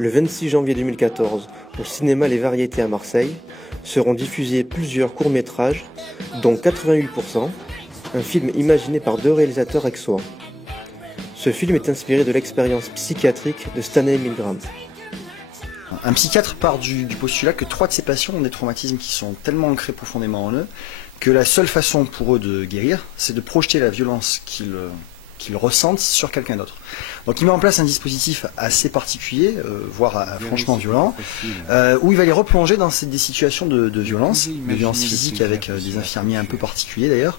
Le 26 janvier 2014, au cinéma Les Variétés à Marseille, seront diffusés plusieurs courts-métrages, dont 88%, un film imaginé par deux réalisateurs aixois. Ce film est inspiré de l'expérience psychiatrique de Stanley Milgram. Un psychiatre part du postulat que 3 de ses patients ont des traumatismes qui sont tellement ancrés profondément en eux que la seule façon pour eux de guérir, c'est de projeter la violence qu'ils ressentent sur quelqu'un d'autre. Donc il met en place un dispositif assez particulier, voire franchement violent, où il va les replonger dans des situations de violence physique avec des infirmiers un peu particuliers d'ailleurs,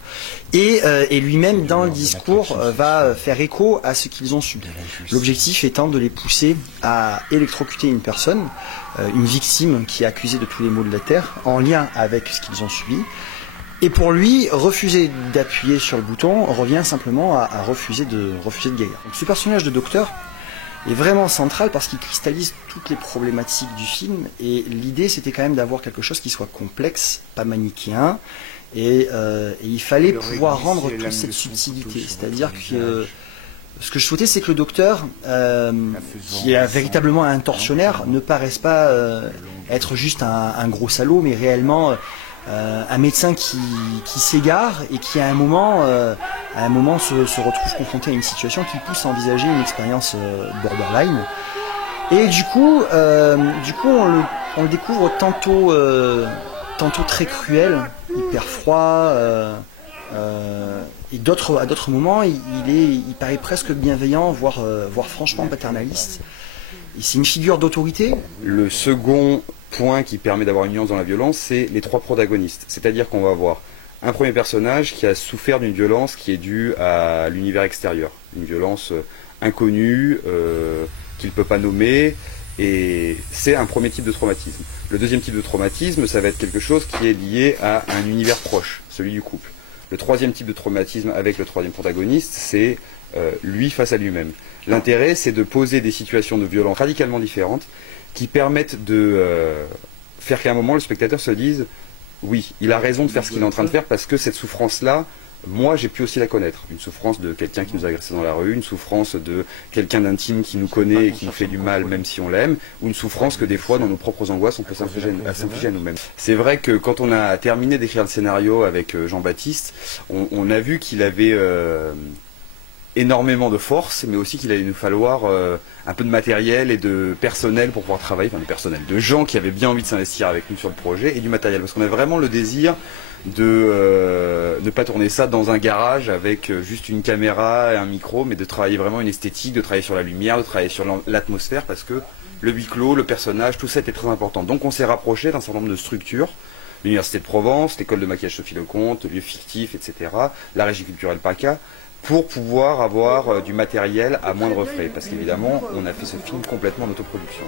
et lui-même dans le discours va faire écho à ce qu'ils ont subi. L'objectif étant de les pousser à électrocuter une personne, une victime qui est accusée de tous les maux de la terre, en lien avec ce qu'ils ont subi. Et pour lui, refuser d'appuyer sur le bouton revient simplement à refuser de guérir. Donc ce personnage de docteur est vraiment central parce qu'il cristallise toutes les problématiques du film, et l'idée c'était quand même d'avoir quelque chose qui soit complexe, pas manichéen, et il fallait pouvoir rendre toute cette subtilité. C'est-à-dire que ce que je souhaitais, c'est que le docteur, qui est véritablement un tortionnaire, ne paraisse pas être juste un gros salaud, mais réellement un médecin qui s'égare et qui à un moment se retrouve confronté à une situation qui pousse à envisager une expérience borderline. Et du coup on le découvre tantôt très cruel, hyper froid, et à d'autres moments il paraît presque bienveillant, voire franchement paternaliste. C'est une figure d'autorité. Le second point qui permet d'avoir une nuance dans la violence, c'est les 3 protagonistes. C'est-à-dire qu'on va avoir un premier personnage qui a souffert d'une violence qui est due à l'univers extérieur. Une violence inconnue, qu'il ne peut pas nommer, et c'est un premier type de traumatisme. Le deuxième type de traumatisme, ça va être quelque chose qui est lié à un univers proche, celui du couple. Le troisième type de traumatisme avec le troisième protagoniste, c'est lui face à lui-même. L'intérêt, c'est de poser des situations de violence radicalement différentes qui permettent de faire qu'à un moment, le spectateur se dise « Oui, il a raison de faire ce qu'il est en train de faire parce que cette souffrance-là, moi, j'ai pu aussi la connaître. » Une souffrance de quelqu'un qui nous a agressé dans la rue, une souffrance de quelqu'un d'intime qui nous connaît et qui nous fait du mal même si on l'aime, ou une souffrance que des fois, dans nos propres angoisses, on peut s'infliger à nous-mêmes. C'est vrai que quand on a terminé d'écrire le scénario avec Jean-Baptiste, on a vu qu'il avait énormément de force, mais aussi qu'il allait nous falloir un peu de matériel et de personnel pour pouvoir travailler, enfin de personnel, de gens qui avaient bien envie de s'investir avec nous sur le projet, et du matériel, parce qu'on a vraiment le désir de ne pas tourner ça dans un garage avec juste une caméra et un micro, mais de travailler vraiment une esthétique, de travailler sur la lumière, de travailler sur l'atmosphère, parce que le huis clos, le personnage, tout ça était très important. Donc on s'est rapproché d'un certain nombre de structures, l'Université de Provence, l'école de maquillage Sophie Lecomte, lieux fictifs, etc., la régie culturelle PACA, pour pouvoir avoir du matériel à moindre frais, parce qu'évidemment, on a fait ce film complètement en autoproduction.